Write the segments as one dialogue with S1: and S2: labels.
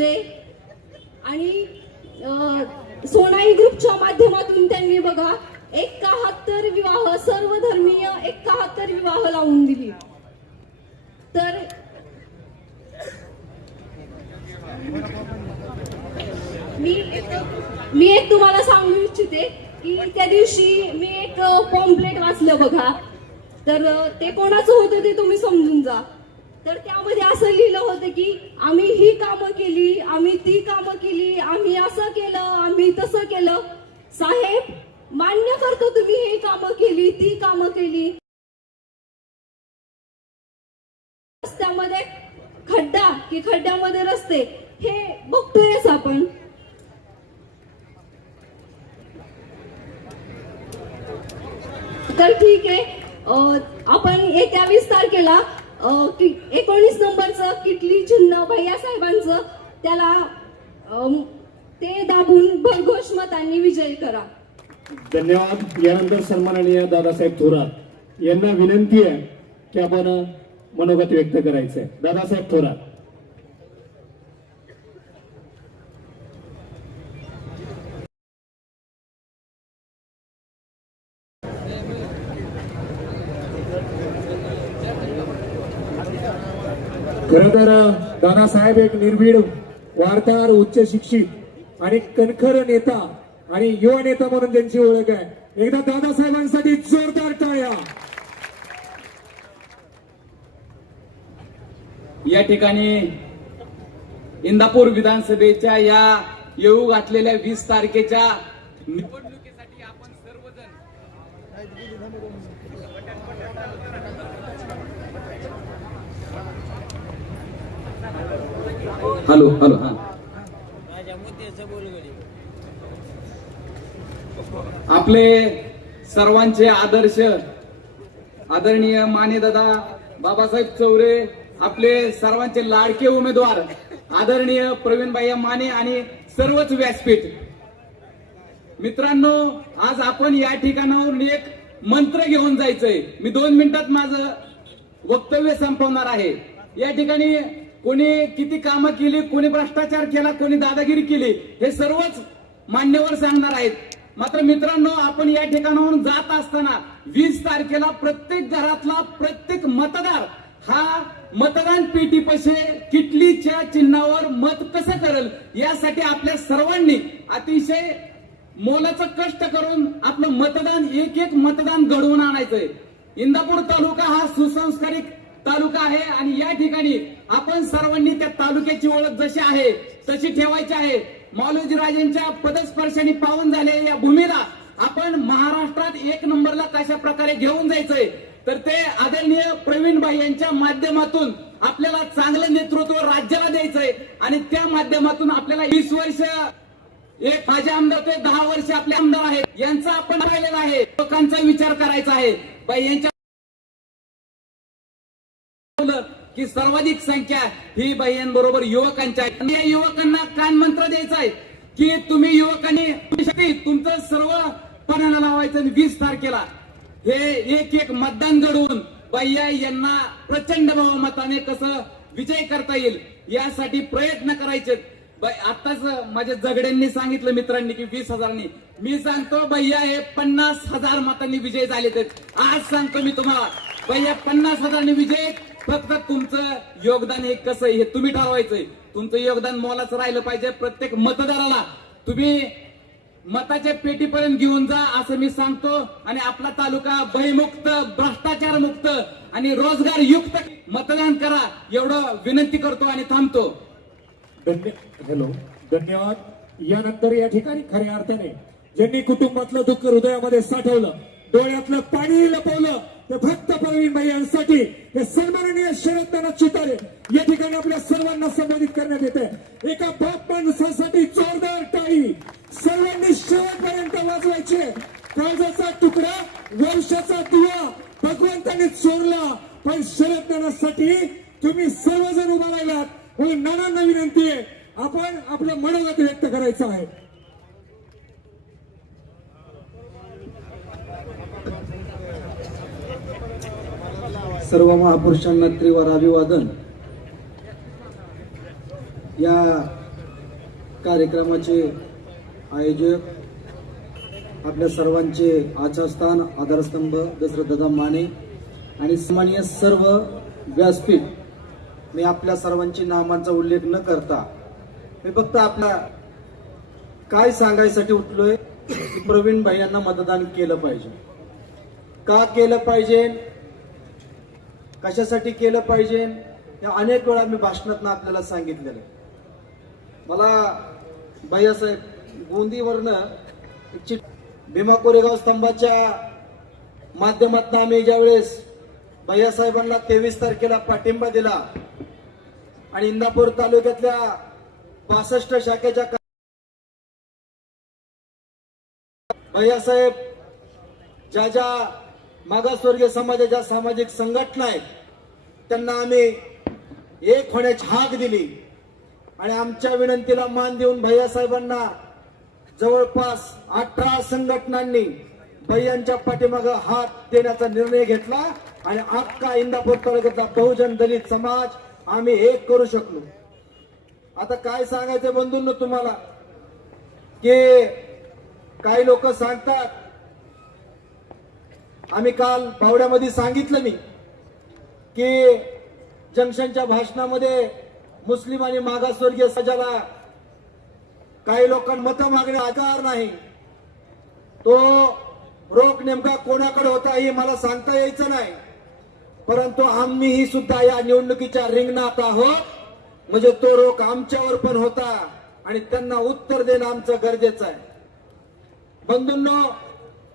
S1: भोसले आणि सोनाई ग्रुपच्या माध्यमातून त्यांनी बघा एकाहत्तर विवाह सर्व धर्मीय एकाहत्तर विवाह लावून दिली. तर मी मी एक तुम्हाला सांगू इच्छिते की त्या दिवशी मी एक पॉम्पलेट वाचलं बघा. तर ते कोणाचं होतं ते तुम्ही समजून जा. तर त्यामध्ये असं लिहिलं होतं की आम्ही ही कामं केली आम्ही ती कामं केली आम्ही असं केलं आम्ही तसं केलं. साहेब मान्य करतो तुम्ही ही कामं केली ती कामं केली. रस्त्यामध्ये खड्डा की खड्ड्यामध्ये रस्ते हे बघतोयच आपण. तर ठीक आहे. आपण येत्या वीस तारखेला एकोणीस नंबरचं किटली चिन्ह भैया साहेबांचं त्याला ते दाबून भरघोष मतांनी विजयी करा.
S2: धन्यवाद. यानंतर सन्माननीय दादासाहेब थोरात यांना विनंती आहे की आपण मनोगत व्यक्त करायचंय. दादासाहेब थोरात.
S3: खर तर दादासाहेब एक निर्भीड वार्ताहर उच्च शिक्षित आणि कणखर नेता आणि युवा नेता म्हणून त्यांची ओळख आहे. एकदा दादासाहेबांसाठी जोरदार टाळ्या.
S4: या ठिकाणी इंदापूर विधानसभेच्या या येऊ घातलेल्या वीस तारखेच्या निवडणुकीसाठी आपण सर्वजण हॅलो हॅलो. हा आपले सर्वांचे आदर्श आदरणीय मानेदादा बाबासाहेब चौरे आपले सर्वांचे लाडके उमेदवार आदरणीय प्रवीणबाई माने आणि सर्वच व्यासपीठ. मित्रांनो आज आपण या ठिकाणावरून एक मंत्र घेऊन जायचंय. मी दोन मिनिटात माझं वक्तव्य संपवणार आहे. या ठिकाणी कोणी किती कामं केली कोणी भ्रष्टाचार केला कोणी दादागिरी केली हे सर्वच मान्यवर सांगणार आहेत. मात्र मित्रांनो आपण या ठिकाणाहून जात असताना वीस तारखेला प्रत्येक घरातला प्रत्येक मतदार हा मतदान पेटी पैसे किटलीच्या चिन्हावर मत कसं करेल यासाठी आपल्या सर्वांनी अतिशय मोलाचं कष्ट करून आपलं मतदान एक एक मतदान घडवून आणायचंय. इंदापूर तालुका हा सुसंस्कारिक तालुका आहे आणि या ठिकाणी आपण सर्वांनी त्या तालुक्याची ओळख जशी आहे तशी ठेवायची आहे. मालोजी राजेंच्या पदस्पर्शाने पावन झाले या भूमीला आपण महाराष्ट्रात एक नंबरला कशा प्रकारे घेऊन जायचंय? तर ते आदरणीय प्रवीणबाई यांच्या माध्यमातून आपल्याला चांगलं नेतृत्व राज्याला द्यायचंय आणि त्या माध्यमातून आपल्याला वीस वर्ष एक माझे आमदार ते दहा वर्ष आपले आमदार आहेत. यांचा आपण पाहिलेला आहे. लोकांचा विचार करायचा आहे. यांच्या की सर्वाधिक संख्या ही बरोबर युवकांच्या या युवकांना कान मंत्र द्यायचा आहे की तुम्ही युवकांनी तुमचं सर्व पणाला लावायचं वीस तारखेला हे एक एक मतदान घडवून भैया यांना प्रचंड बहुमताने कसं विजय करता येईल यासाठी प्रयत्न करायचे. आताच माझ्या जगड्यांनी सांगितलं मित्रांनी की वीस हजारांनी. मी सांगतो भैया हे पन्नास हजार मतांनी विजय झाले तर आज सांगतो मी तुम्हाला. भैया पन्नास हजारांनी विजय फक्त तुमचं योगदान हे कसं आहे हे तुम्ही ठरवायचंय. तुमचं योगदान मोलाचं राहिलं पाहिजे प्रत्येक मतदाराला. तुम्ही मताच्या पेटीपर्यंत घेऊन जा असं मी सांगतो आणि आपला तालुका भयमुक्त भ्रष्टाचार मुक्त आणि रोजगार युक्त मतदान करा एवढं विनंती करतो आणि थांबतो.
S3: हॅलो धन्यवाद. यानंतर या ठिकाणी खऱ्या अर्थाने ज्यांनी कुटुंबातलं दुःख हृदयामध्ये साठवलं डोळ्यातलं पाणी लपवलं ते फक्त प्रवीणबाई यांसाठी हे सन्माननीय शरद चितारे या ठिकाणी आपल्या सर्वांना संबोधित करण्यात येते एका बाप माणसासाठी जोरदार टाळी सर्वांनी शेवटपर्यंत वाजवायचे काळजाचा तुकडा वर्षाचा दिवा भगवंताने चोरला. पण शरद ज्ञानासाठी तुम्ही सर्वजण उभा राहिलात. म्हणून नानांना विनंती आहे आपण आपलं मनोगत व्यक्त करायचं आहे.
S5: सर्व महापुरुषांना त्रिवार अभिवादन या कार्यक्रमाचे आयोजक आपल्या सर्वांचे आचारस्थान आधारस्तंभ दशरथदा माने आणि सन्माननीय सर्व व्यासपीठ. मी आपल्या सर्वांची नामांचा उल्लेख न करता मी फक्त आपला काय सांगायसाठी उठलोय की प्रवीण भाई यांना मतदान केलं पाहिजे. का केलं पाहिजे? कशासाठी केलं पाहिजे? हे अनेक वेळा मी भाषणात आपल्याला सांगितलेलं मला भैयासाहेब गोंदीवरनं एक भीमा कोरेगाव स्तंभाच्या माध्यमातून आम्ही ज्यावेळेस भैयासाहेबांना तेवीस तारखेला पाठिंबा दिला आणि इंदापूर तालुक्यातल्या पासष्ट शाखेच्या का- भैयासाहेब ज्या ज्या मागासवर्गीय समाजाच्या सामाजिक संघटना आहेत त्यांना आम्ही एक होण्याची हाक दिली. आणि आमच्या विनंतीला मान देऊन भैयासाहेबांना जवळपास अठरा संघटनांनी भैयांच्या पाठीमागं हात देण्याचा निर्णय घेतला. आणि अख्खा इंदापूर तालुक्यातला बहुजन दलित समाज आम्ही एक करू शकलो. आता काय सांगायचं बंधूंना तुम्हाला? की काही लोक सांगतात आम्ही काल पावड्यामध्ये सांगितलं मी की जंक्शनच्या भाषणामध्ये मुस्लिम आणि मागासवर्गीय समाजाला काही लोकांना मतं मागणे आधार नाही. तो रोग नेमका कोणाकडे होता हे मला सांगता यायचं नाही. परंतु आम्हीही सुद्धा या निवडणुकीच्या रिंगणात आहोत. म्हणजे तो रोग आमच्यावर पण होता आणि त्यांना उत्तर देणं आमचं गरजेचं आहे. बंधूंनो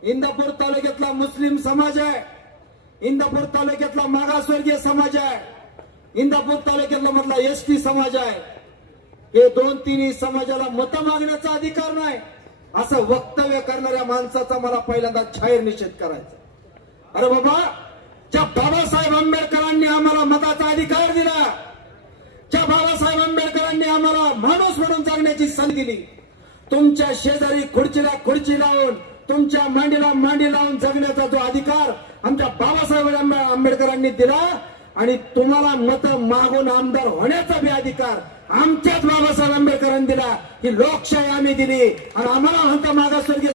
S5: इंदापूर तालुक्यातला मुस्लिम समाज आहे. इंदापूर तालुक्यातला मागासवर्गीय समाज आहे. इंदापूर तालुक्यातला मधला एस टी समाज आहे. हे दोन तिन्ही समाजाला मतं मागण्याचा अधिकार नाही. असं वक्तव्य करणाऱ्या माणसाचा मला पहिल्यांदा जाहीर निषेध करायचा. अरे बाबा ज्या बाबासाहेब आंबेडकरांनी आम्हाला मताचा अधिकार दिला ज्या बाबासाहेब आंबेडकरांनी आम्हाला माणूस म्हणून जगण्याची संधी दिली तुमच्या शेजारी खुर्चीला खुर्ची लावून तुमच्या मांडीला मांडी लावून जगण्याचा जो अधिकार आमच्या बाबासाहेब आंबे- आंबेडकरांनी दिला आणि तुम्हाला मत मागून आमदार होण्याचा बी अधिकार आमच्याच बाबासाहेब आंबेडकरांनी दिला. ही लोकशाही आम्ही दिली. आणि आम्हाला म्हणता मागासवर्गीय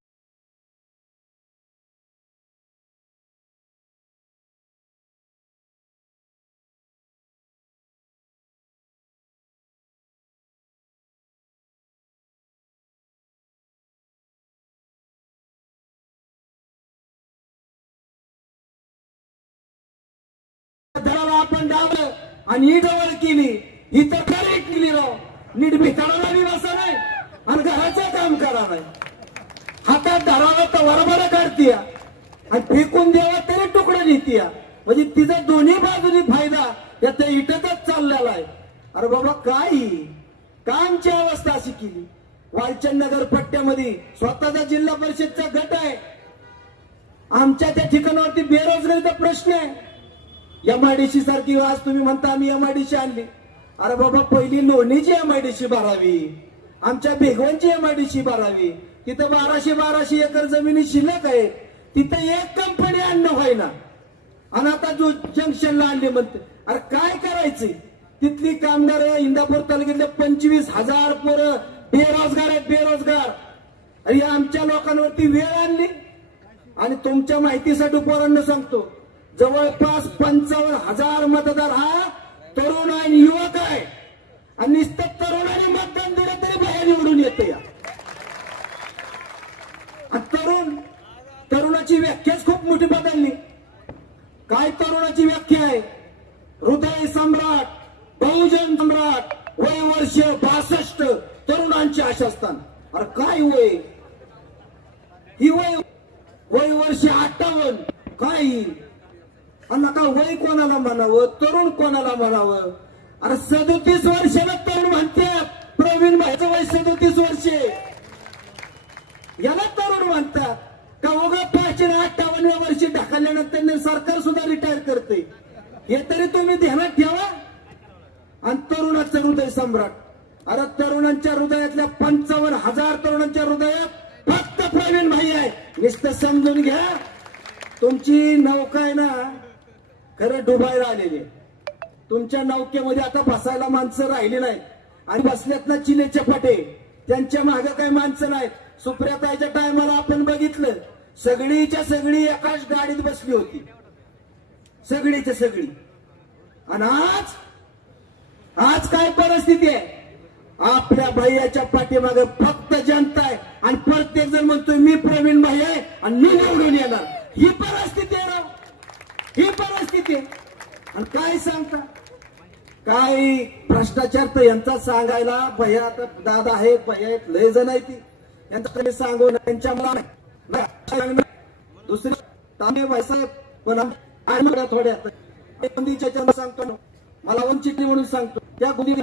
S5: आपण डावलं आणि ही जवळ केली. ही तर केली राव नीट बी बसा नाही आणि घराचं काम करा नाही हातात धराला तर वरभर काढतीया आणि फेकून द्यावा तरी तुकडं नेतीया. म्हणजे तिचा दोन्ही बाजूनी फायदा या त्या इटतच चाललेला आहे. अरे बाबा काय कामची अवस्था अशी केली. वालचंद नगर पट्ट्यामध्ये स्वतःचा जिल्हा परिषदचा गट आहे. आमच्या त्या ठिकाणावरती बेरोजगारीचा प्रश्न आहे. एमआयडीसी सारखी आज तुम्ही म्हणता आम्ही एमआयडीसी आणली. अरे बाबा पहिली लोणीची एमआयडीसी भरावी. आमच्या बेगवांची एमआयडीसी भरावी. तिथं बाराशे बाराशे एकर जमिनी शिल्लक आहे. तिथं एक कंपनी आणणं व्हायला आणि आता जो जंक्शनला आणले म्हणते. अरे काय करायचं? तिथली कामगार इंदापूर तालुक्यातले पंचवीस हजार पोरं बेरोजगार आहेत बेरोजगार. अरे या आमच्या लोकांवरती वेळ आणली. आणि तुमच्या माहितीसाठी पोरांना सांगतो. जवळपास पंचावन्न हजार मतदार हा तरुण आणि युवक आहे. आणि नुसतं तरुणाने मतदान दिलं तरी बाहेर निवडून येते या. तरुण तरुणाची व्याख्याच खूप मोठी बदलली. काय तरुणाची व्याख्या आहे? हृदय सम्राट बहुजन सम्राट वय वर्ष बासष्ट तरुणांची आशास्थान अरे काय वय? ही वय वय वर्ष अठ्ठावन्न. काय आणि नका वय कोणाला म्हणावं? तरुण कोणाला म्हणावं? अरे सदोतीस वर्षाला तरुण म्हणते प्रवीण भाईचं वय सदोतीस वर्षे. याला तरुण म्हणतात. का उगा पाचशे अठ्ठावन्न वर्षी ढकलल्यानंतर सरकार सुद्धा रिटायर करते. हे तरी तुम्ही ध्यानात ठेवा. आणि तरुणाचं हृदय सम्राट. अरे तरुणांच्या हृदयातल्या पंचावन्न हजार तरुणांच्या हृदयात फक्त प्रवीण भाई आहे नुसतं समजून घ्या. तुमची नौका आहे ना खरं डुबायला आलेली तुमच्या नौकेमध्ये आता बसायला माणसं राहिली नाहीत. आणि बसल्यात ना चिले चपाटे. त्यांच्या मागे काही माणसं नाहीत. सुप्रियाताईच्या टायमाला आपण बघितलं. सगळीच्या सगळी एकाच गाडीत बसली होती. सगळीच्या सगळी. आणि आज आज काय परिस्थिती आहे? आपल्या भैयाच्या पाठीमागे फक्त जनता आहे. आणि प्रत्येक जण म्हणतोय मी प्रवीण भाई आहे आणि मी निवडून येणार. ही परिस्थिती आहे राव ही परिस्थिती आहे आणि काय सांगता काय भ्रष्टाचार तर यांचा सांगायला भैया आता दादा आहेत भैया आहेत लय जण आहे ती यांचा तुम्ही सांगू ना त्यांच्या मला नाही. दुसरे तांबे भाईसाहेब पण थोड्या सांगतो ना. मला वंचित म्हणून सांगतो त्या गुन्हे